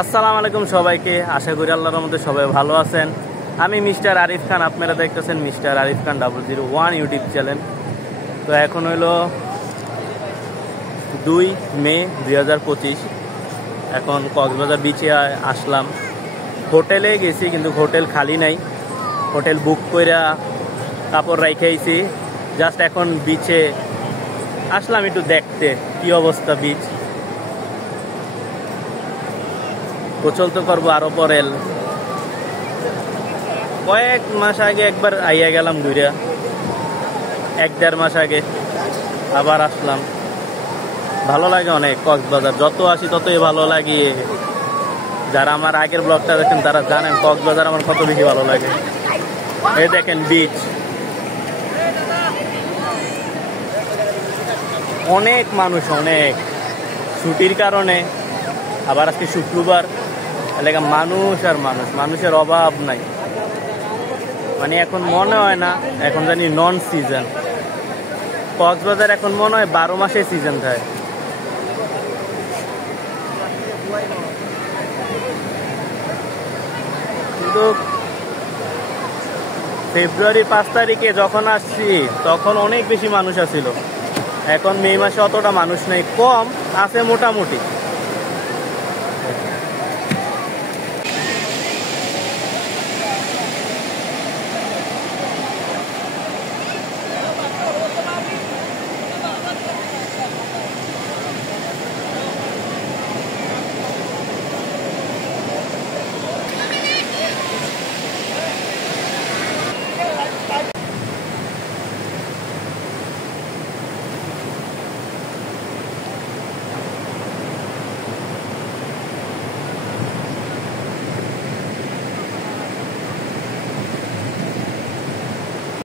আসসালামু আলাইকুম সবাইকে। আশা করি আল্লাহর রহমতে সবাই ভালো আছেন। আমি মিস্টার আরিফ খান, আপনারা দেখতেছেন মিস্টার আরিফ খান 001 ইউটিউব চ্যানেল। তো এখন হইল 2 মে 2025। এখন কক্সবাজার বিচে আসলাম। হোটেলে গেছি কিন্তু হোটেল খালি নাই, হোটেল বুক কইরা কাপড় রাইখাইছি। জাস্ট এখন বিচে আসলাম একটু দেখতে কি অবস্থা বিচ। গোসল তো করবো আরো পরে। কয়েক মাস আগে একবার আইয়া গেলাম ঘুরিয়া, 1-1.5 মাস আগে আবার আসলাম। ভালো লাগে অনেক কক্সবাজার, যত আসি ততই ভালো লাগে। যারা আমার আগের ব্লগটা দেখেন তারা জানেন কক্সবাজার আমার কত বেশি ভালো লাগে। এই দেখেন বিচ, অনেক মানুষ, অনেক ছুটির কারণে। আবার আজকে শুক্রবার, এলাকা মানুষ আর মানুষ, মানুষের অভাব নাই। মানে এখন মনে হয় না এখন জানি নন সিজন। কক্সবাজার এখন মনে হয় 12 মাসে সিজন থাকে। কিন্তু ফেব্রুয়ারি 5 তারিখে যখন আসছি তখন অনেক বেশি মানুষ আছিল। এখন মে মাসে অতটা মানুষ নেই, কম আছে মোটামুটি।